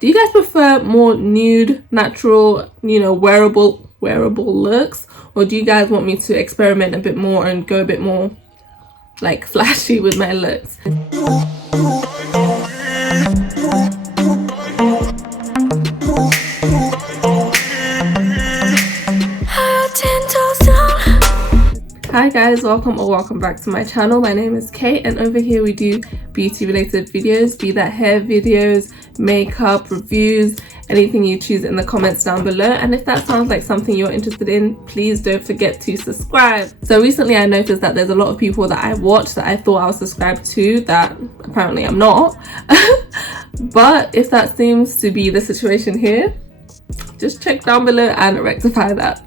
Do you guys prefer more nude, natural, you know, wearable looks, or do you guys want me to experiment a bit more and go a bit more like flashy with my looks? Hi guys, welcome back to my channel. My name is Kate, and over here we do beauty related videos, be that hair videos, makeup, reviews, anything you choose in the comments down below. And if that sounds like something you're interested in, please don't forget to subscribe. So recently I noticed that there's a lot of people that I watch that I thought I was subscribed to that apparently I'm not. But if that seems to be the situation here, just check down below and rectify that.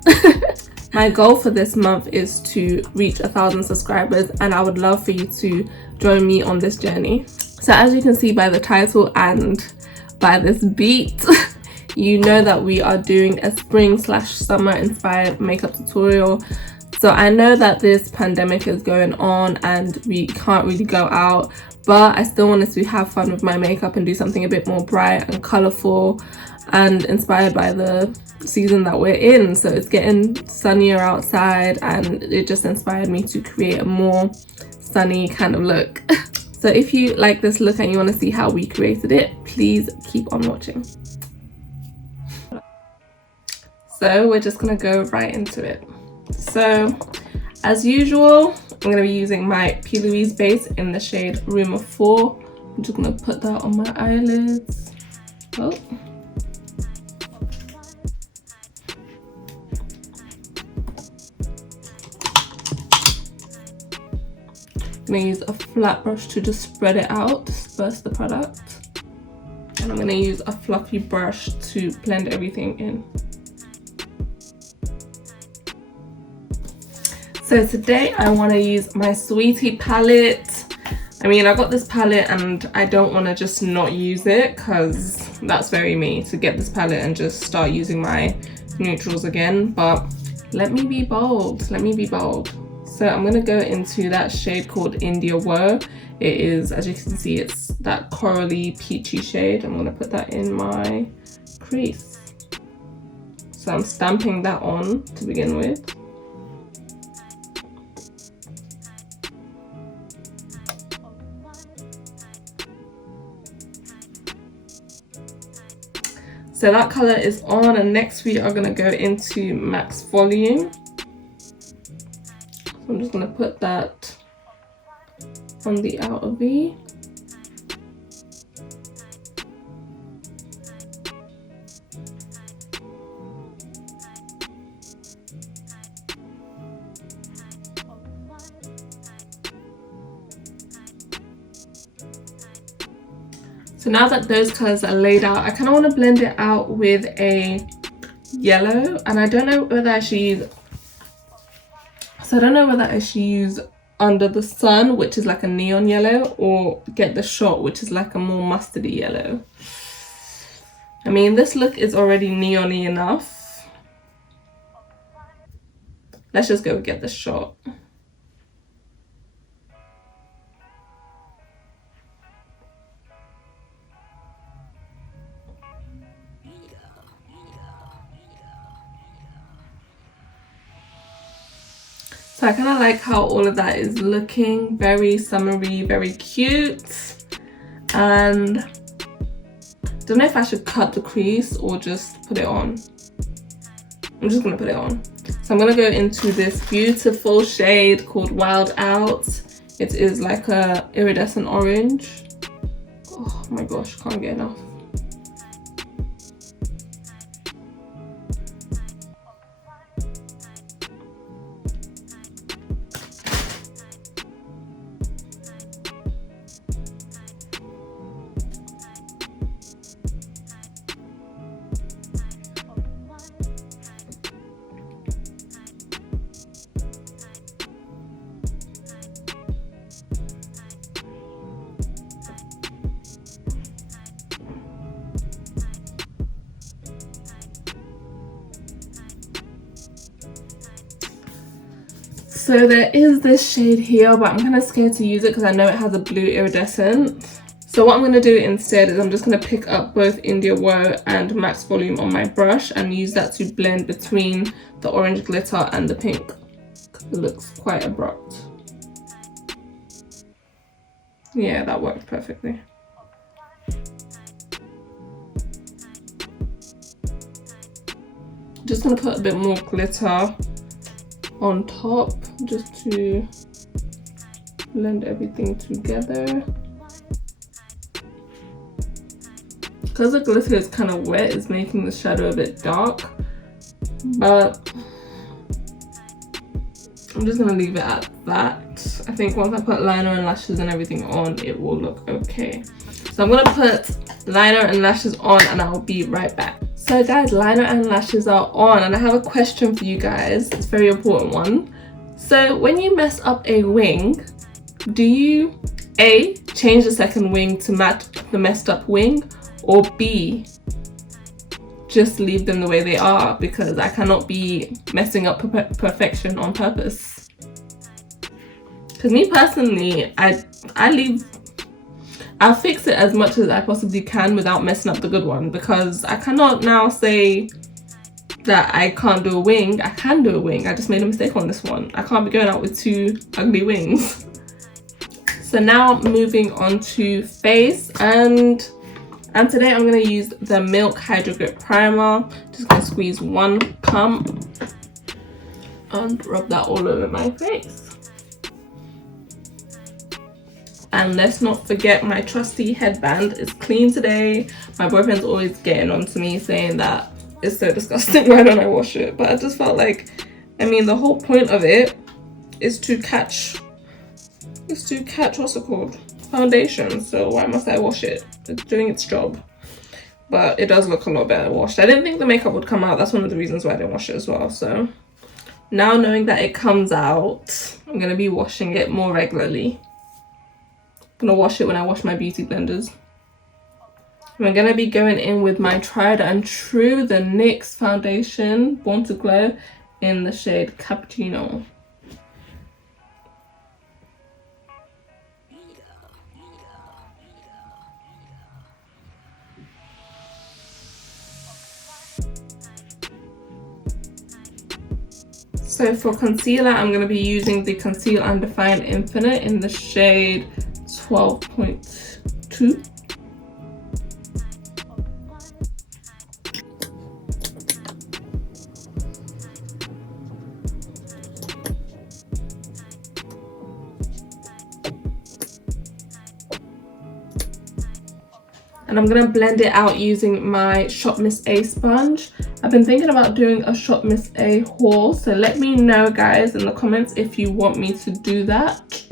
My goal for this month is to reach 1,000 subscribers, and I would love for you to join me on this journey. So as you can see by the title and by this beat, you know that we are doing a spring/summer inspired makeup tutorial. So I know that this pandemic is going on and we can't really go out, but I still wanted to have fun with my makeup and do something a bit more bright and colourful and inspired by the season that we're in. So it's getting sunnier outside and it just inspired me to create a more sunny kind of look. So if you like this look and you want to see how we created it, please keep on watching. So we're just gonna go right into it. So as usual, I'm going to be using my Louise base in the shade Rumour 4. I'm just going to put that on my eyelids. Oh. I'm going to use a flat brush to just spread it out, disperse the product. And I'm going to use a fluffy brush to blend everything in. So today I want to use my Saweetie palette. I mean, I got this palette and I don't want to just not use it, because that's very me to get this palette and just start using my neutrals again. But let me be bold, let me be bold. So I'm going to go into that shade called India Woe. It is, as you can see, it's that corally peachy shade. I'm going to put that in my crease. So I'm stamping that on to begin with. So that color is on, and next we are going to go into Max Volume. So I'm just going to put that on the outer V. So now that those colors are laid out, I kind of want to blend it out with a yellow, and I don't know whether I should use, Under the Sun, which is like a neon yellow, or Get the Shot, which is like a more mustardy yellow. I mean, this look is already neon-y enough. Let's just go Get the Shot. So I kind of like how all of that is looking, very summery, very cute. And I don't know if I should cut the crease or just put it on. I'm just gonna put it on. So I'm gonna go into this beautiful shade called Wild Out. It is like a iridescent orange. Oh my gosh, can't get enough. So there is this shade here, but I'm kind of scared to use it because I know it has a blue iridescent. So what I'm going to do instead is I'm just going to pick up both India Woe and Max Volume on my brush and use that to blend between the orange glitter and the pink. It looks quite abrupt. Yeah, that worked perfectly. Just going to put a bit more glitter on top just to blend everything together. Because the glitter is kind of wet, it's making the shadow a bit dark, but I'm just gonna leave it at that. I think once I put liner and lashes and everything on, it will look okay. So I'm gonna put liner and lashes on and I'll be right back. So guys, liner and lashes are on and I have a question for you guys. It's a very important one. So when you mess up a wing, do you A, change the second wing to match the messed up wing, or B, just leave them the way they are, because I cannot be messing up perfection on purpose? Because me personally, I'll fix it as much as I possibly can without messing up the good one, because I cannot now say that I can't do a wing. I can do a wing, I just made a mistake on this one. I can't be going out with two ugly wings. So now moving on to face, and today I'm going to use the Milk Hydro Grip Primer. Just going to squeeze one pump and rub that all over my face. And let's not forget my trusty headband. It's clean today. My boyfriend's always getting on to me saying that it's so disgusting, why don't I wash it? But I just felt like, I mean, the whole point of it is to catch what's it called? Foundation. So why must I wash it? It's doing its job. But it does look a lot better washed. I didn't think the makeup would come out. That's one of the reasons why I didn't wash it as well. So now knowing that it comes out, I'm going to be washing it more regularly. I'm going to wash it when I wash my beauty blenders. I'm going to be going in with my tried and true, the NYX foundation, Born to Glow, in the shade Cappuccino. So for concealer, I'm going to be using the Conceal and Define Infinite in the shade 12.2. And I'm going to blend it out using my Shop Miss A sponge. I've been thinking about doing a Shop Miss A haul, so let me know guys in the comments if you want me to do that.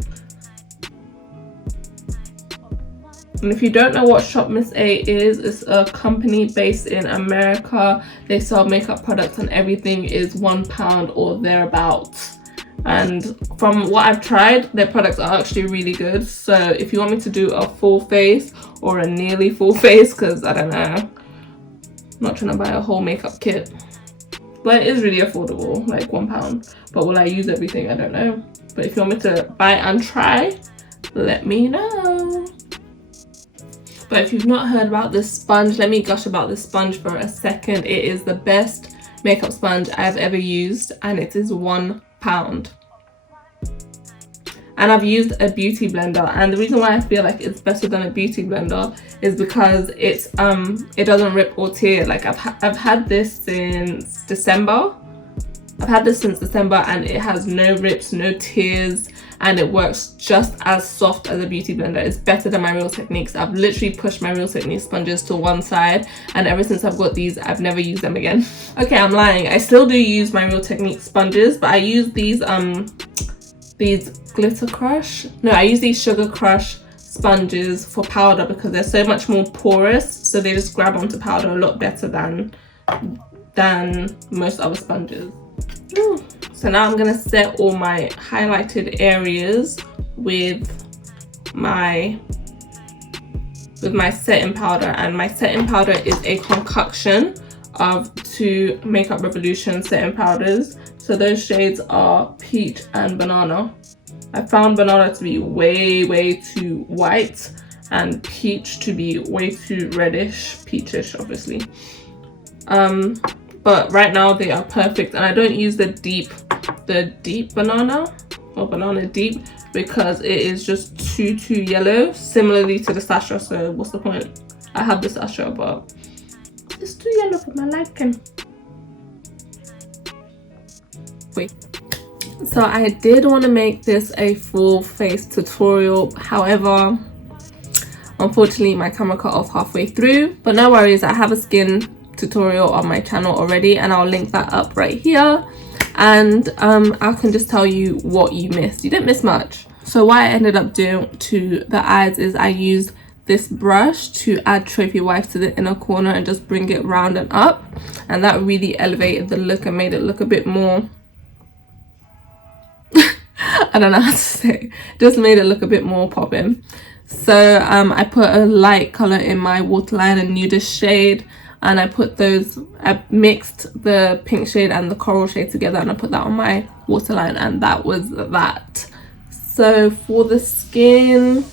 And if you don't know what Shop Miss A is, it's a company based in America. They sell makeup products and everything is £1 or thereabouts. And from what I've tried, their products are actually really good. So if you want me to do a full face or a nearly full face, because I don't know, I'm not trying to buy a whole makeup kit, but it is really affordable, like £1. But will I use everything? I don't know. But if you want me to buy and try, let me know. But if you've not heard about this sponge, let me gush about this sponge for a second. It is the best makeup sponge I've ever used, and it is £1. And I've used a beauty blender, and the reason why I feel like it's better than a beauty blender is because it's it doesn't rip or tear. Like I've had this since December. And it has no rips, no tears, and it works just as soft as a beauty blender. It's better than my Real Techniques. I've literally pushed my Real Techniques sponges to one side, and ever since I've got these, I've never used them again. Okay, I'm lying. I still do use my Real Techniques sponges, but I use these Glitter Crush. No, I use these Sugar Crush sponges for powder because they're so much more porous, so they just grab onto powder a lot better than most other sponges. Ooh. So now I'm gonna set all my highlighted areas with my setting powder, and my setting powder is a concoction of 2 Makeup Revolution setting powders. So those shades are Peach and Banana. I found Banana to be way too white, and peach to be way too reddish, peachish obviously. But right now they are perfect, and I don't use the deep banana or banana deep because it is just too yellow, similarly to the Sasha. So what's the point? I have the Sasha, but it's too yellow for my liking. Wait, so I did want to make this a full face tutorial, however unfortunately my camera cut off halfway through, but no worries, I have a skin tutorial on my channel already and I'll link that up right here, and I can just tell you what you missed. You didn't miss much. So what I ended up doing to the eyes is I used this brush to add trophy wife to the inner corner and just bring it round and up, and that really elevated the look and made it look a bit more I don't know how to say, just made it look a bit more popping. So I put a light color in my waterline, a nudist shade, and I mixed the pink shade and the coral shade together, and I put that on my waterline, and that was that. So for the skin,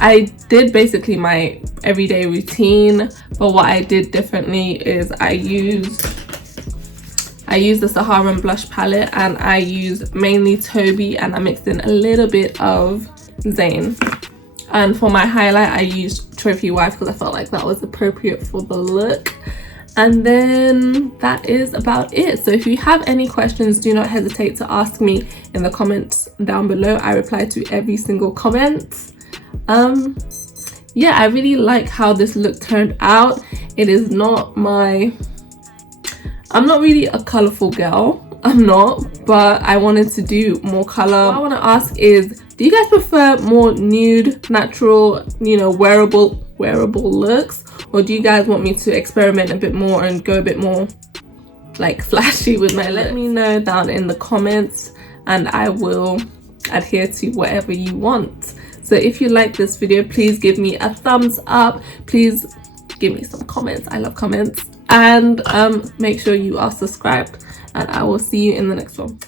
I did basically my everyday routine, but what I did differently is I used the Saharan Blush palette, and I used mainly Toby, and I mixed in a little bit of Zane. And for my highlight, I used Trophy Wife because I felt like that was appropriate for the look. And then that is about it. So if you have any questions, do not hesitate to ask me in the comments down below. I reply to every single comment. Yeah, I really like how this look turned out. It is not I'm not really a colorful girl, I'm not, but I wanted to do more color. What I want to ask is, do you guys prefer more nude, natural, you know, wearable looks, or do you guys want me to experiment a bit more and go a bit more like flashy with my looks? Let me know down in the comments and I will adhere to whatever you want. So if you like this video, please give me a thumbs up, please give me some comments, I love comments, and make sure you are subscribed, and I will see you in the next one.